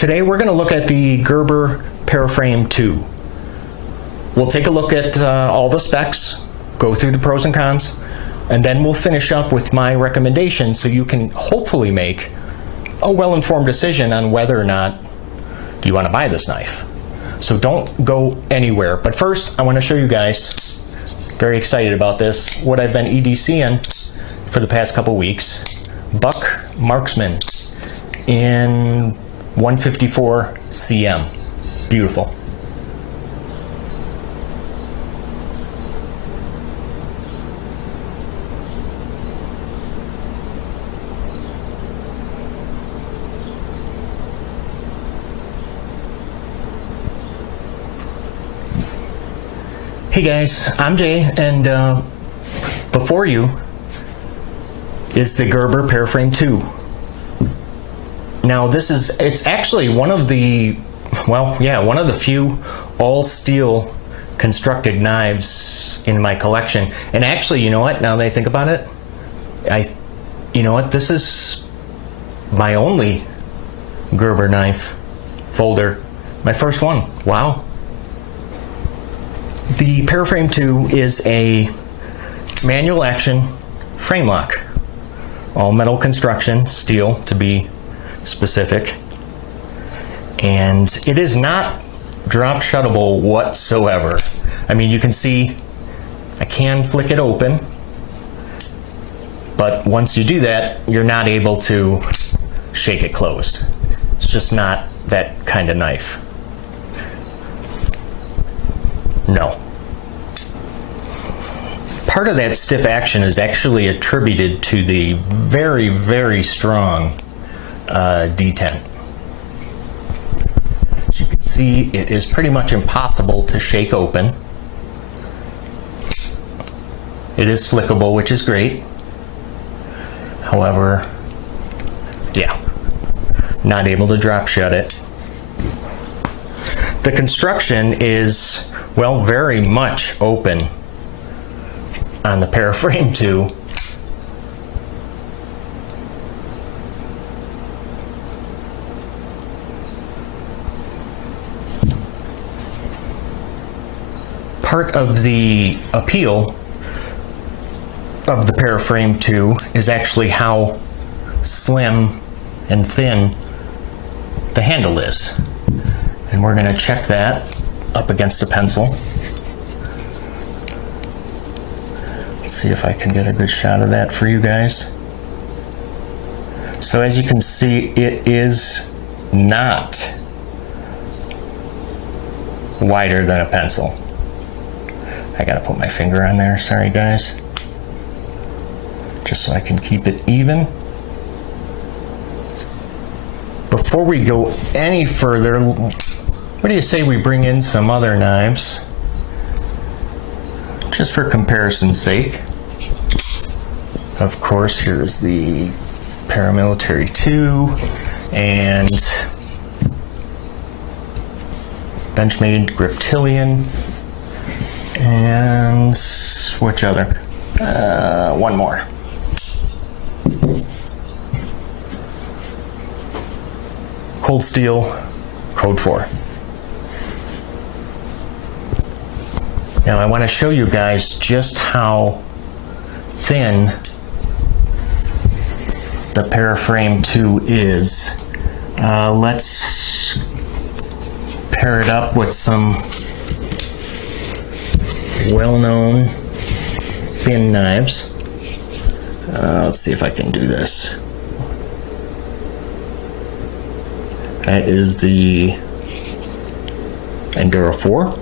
Today we're going to look at the Gerber Paraframe II. We'll take a look at all the specs, go through the pros and cons, and then we'll finish up with my recommendations so you can hopefully make a well-informed decision on whether or not you want to buy this knife. So don't go anywhere. But first, I want to show you guys, very excited about this, what I've been EDCing for the past couple weeks. Buck Marksman in 154 cm. Beautiful. Hey guys, I'm Jay, and before you is the Gerber Paraframe II. Now it's actually one of the, one of the few all steel constructed knives in my collection. And actually, you know what, now that I think about it, this is my only Gerber knife folder, my first one. Wow. The Paraframe II is a manual action frame lock. All metal construction, steel to be specific. And it is not drop shuttable whatsoever. I mean, you can see I can flick it open, but once you do that, you're not able to shake it closed. It's just not that kind of knife. No. Part of that stiff action is actually attributed to the very, very strong detent. As you can see, it is pretty much impossible to shake open. It is flickable, which is great. However, yeah, not able to drop shut it. The construction is, well, very much open on the Paraframe II. Part of the appeal of the Paraframe II is actually how slim and thin the handle is. And we're going to check that up against a pencil. Let's see if I can get a good shot of that for you guys. So as you can see, it is not wider than a pencil. I gotta put my finger on there, sorry guys. Just so I can keep it even. Before we go any further, what do you say we bring in some other knives? Just for comparison's sake. Of course, here's the Paramilitary II and Benchmade Griptilian, and which other? One more. Cold Steel Code 4. Now I want to show you guys just how thin the Paraframe II is. Let's pair it up with some well-known thin knives. Let's see if I can do this. That is the Enduro 4.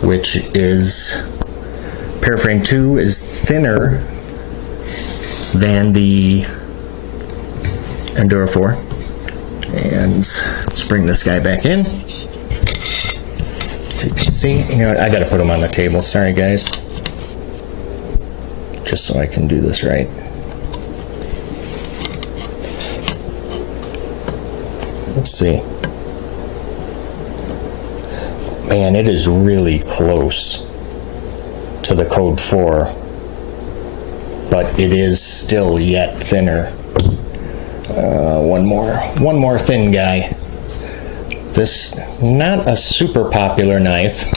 Which is, Paraframe II is thinner than the Enduro 4. And let's bring this guy back in. So you can see, you know what, I gotta put him on the table, sorry guys. Just so I can do this right. Let's see. Man, it is really close to the Code 4, but it is still yet thinner. one more thin guy. This, not a super popular knife,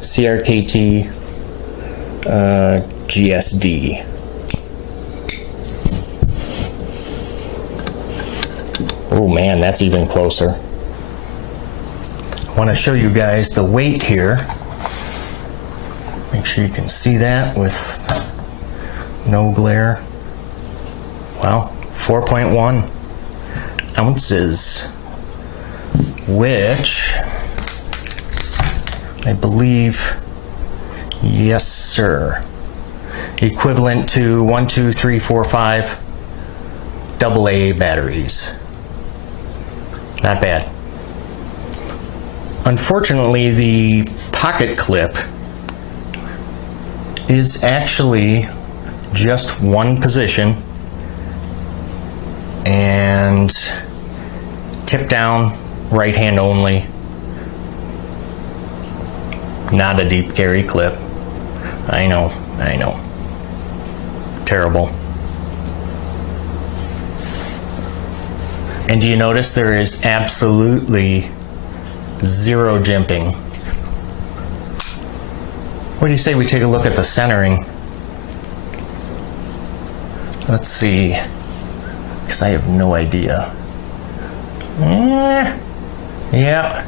CRKT GSD. Oh man, that's even closer. I want to show you guys the weight here. Make sure you can see that with no glare. Well, 4.1 ounces, which I believe, yes sir, equivalent to 1, 2, 3, 4, 5 AA batteries. Not bad. Unfortunately, the pocket clip is actually just one position and tip down, right hand only. Not a deep carry clip. I know. Terrible. And do you notice there is absolutely zero jimping? What do you say we take a look at the centering? Let's see, because I have no idea. Yeah,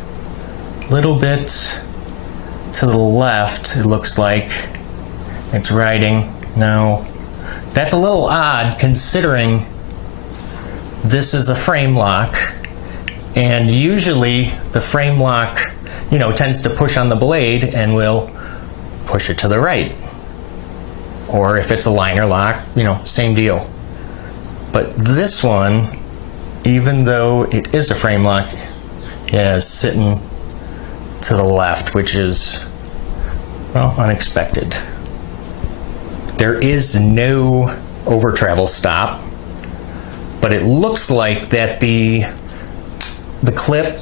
a little bit to the left, it looks like it's riding. No, that's a little odd considering this is a frame lock, and usually the frame lock, you know, tends to push on the blade and will push it to the right. Or if it's a liner lock, you know, same deal. But this one, even though it is a frame lock, yeah, is sitting to the left, which is, well, unexpected. There is no over travel stop, but it looks like that the clip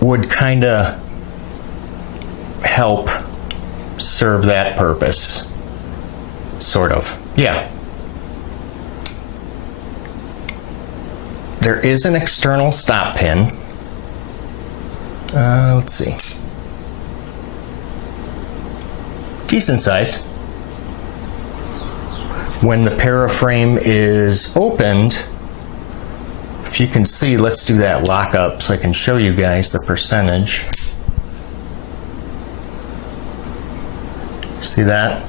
would kind of help serve that purpose. Sort of. Yeah. There is an external stop pin. Let's see. Decent size. When the paraframe is opened, if you can see, let's do that lockup so I can show you guys the percentage. See that?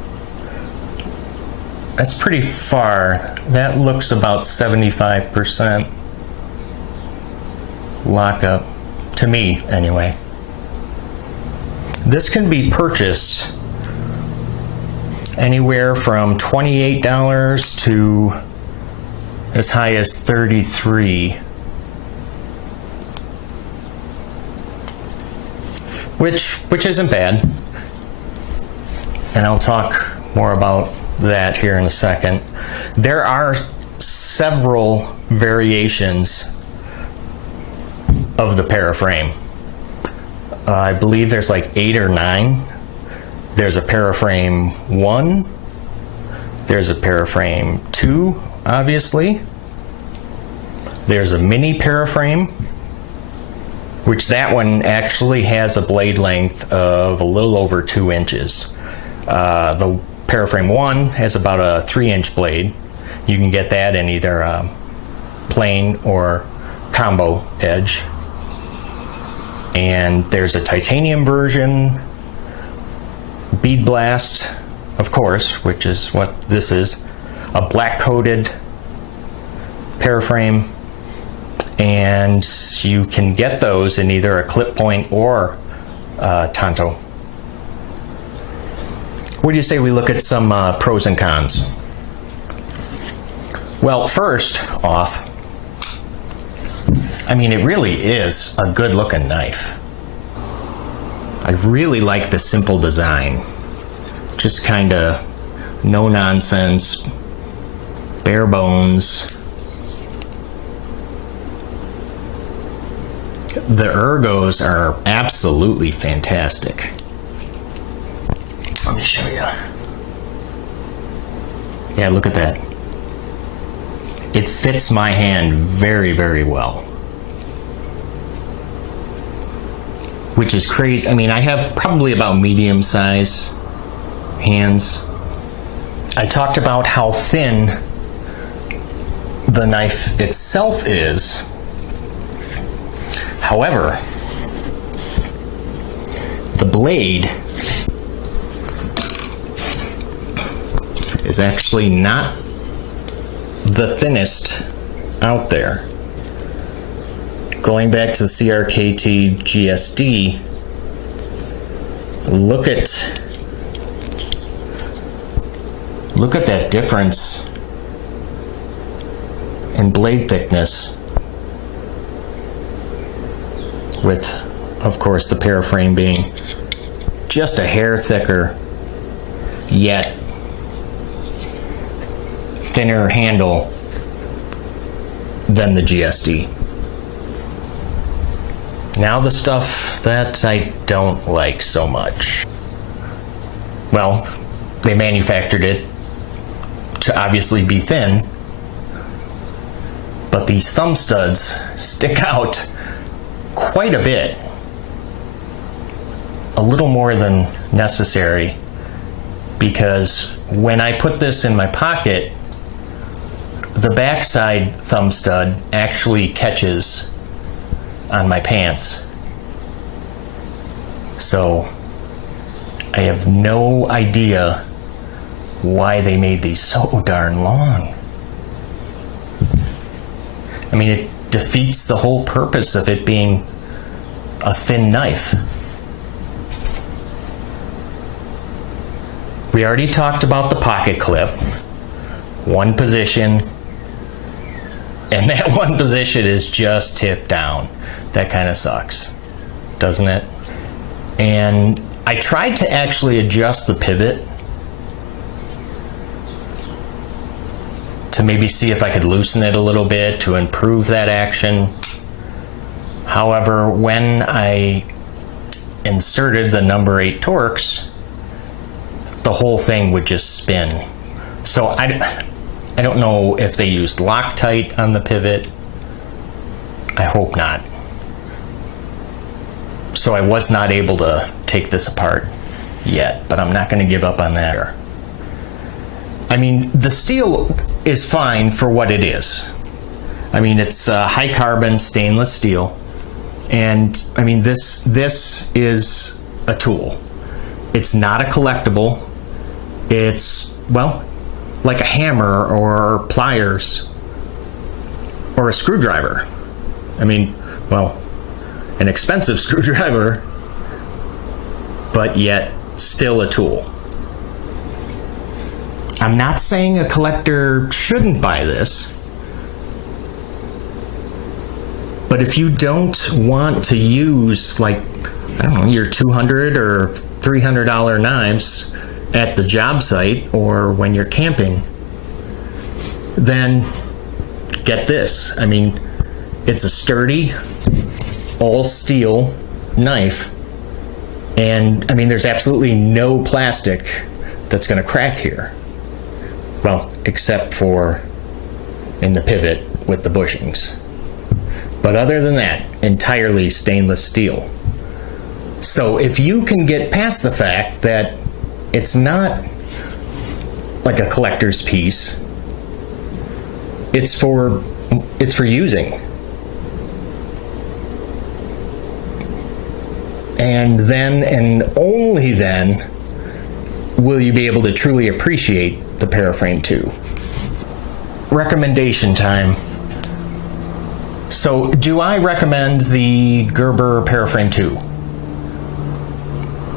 That's pretty far. That looks about 75% lockup, to me anyway. This can be purchased anywhere from $28 to as high as $33, which isn't bad. And I'll talk more about that here in a second. There are several variations of the paraframe. I believe there's like 8 or 9. There's a Paraframe 1. There's a Paraframe 2, obviously. There's a mini Paraframe, which that one actually has a blade length of a little over 2 inches. The Paraframe 1 has about a 3-inch blade. You can get that in either a plain or combo edge. And there's a titanium version, bead blast, of course, which is what this is, a black coated paraframe, and you can get those in either a Clip Point or Tanto. What do you say we look at some pros and cons? Well, first off, I mean, it really is a good looking knife. I really like the simple design. Just kind of no nonsense, bare bones. The ergos are absolutely fantastic. Let me show you. Yeah, look at that. it fits my hand very, very well. Which is crazy. I mean, I have probably about medium size hands. I talked about how thin the knife itself is. However, the blade is actually not the thinnest out there. Going back to the CRKT GSD, look at that difference in blade thickness with, of course, the Paraframe being just a hair thicker, yet thinner handle than the GSD. Now the stuff that I don't like so much. Well, they manufactured it to obviously be thin, but these thumb studs stick out quite a bit. A little more than necessary, because when I put this in my pocket, the backside thumb stud actually catches on my pants. So I have no idea why they made these so darn long. I mean, it defeats the whole purpose of it being a thin knife. We already talked about the pocket clip. One position, and that one position is just tipped down. That kind of sucks, doesn't it? And I tried to actually adjust the pivot to maybe see if I could loosen it a little bit to improve that action. However, when I inserted the number 8 Torx, the whole thing would just spin. So I don't know if they used Loctite on the pivot. I hope not. So I was not able to take this apart yet, but I'm not going to give up on that. I mean, the steel is fine for what it is. I mean, it's high carbon stainless steel, and I mean, this is a tool. It's not a collectible. It's, well, like a hammer or pliers or a screwdriver. I mean, well, an expensive screwdriver, but yet still a tool. I'm not saying a collector shouldn't buy this, but if you don't want to use, like, I don't know, your $200 or $300 knives at the job site or when you're camping, then get this. I mean, it's a sturdy, all steel knife, and I mean, there's absolutely no plastic that's going to crack here. Well, except for in the pivot with the bushings. But other than that, entirely stainless steel. So if you can get past the fact that it's not like a collector's piece, it's for using. And then, and only then, will you be able to truly appreciate the Paraframe II. Recommendation time. So, do I recommend the Gerber Paraframe II?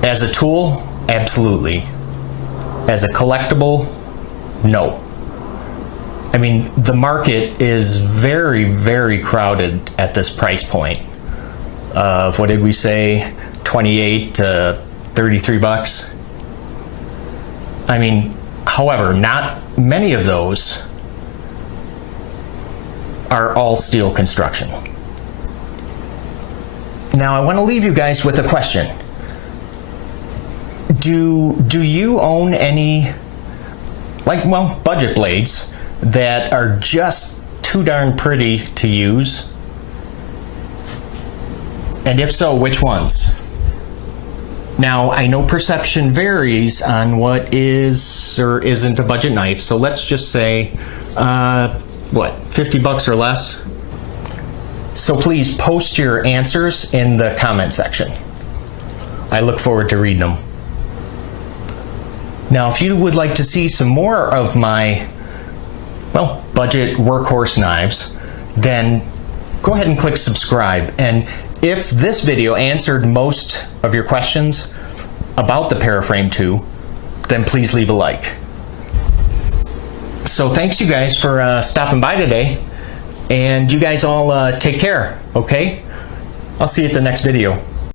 As a tool, absolutely. As a collectible, no. I mean, the market is very, very crowded at this price point of, what did we say, 28 to 33 bucks? I mean, however, not many of those are all steel construction. Now, I want to leave you guys with a question. Do you own any, like, well, budget blades that are just too darn pretty to use? And if so, which ones? Now, I know perception varies on what is or isn't a budget knife, so let's just say, what, 50 bucks or less? So please post your answers in the comment section. I look forward to reading them. Now, if you would like to see some more of my, well, budget workhorse knives, then go ahead and click subscribe. And if this video answered most of your questions about the Paraframe II, then please leave a like. So thanks you guys for stopping by today, and you guys all take care, okay? I'll see you at the next video.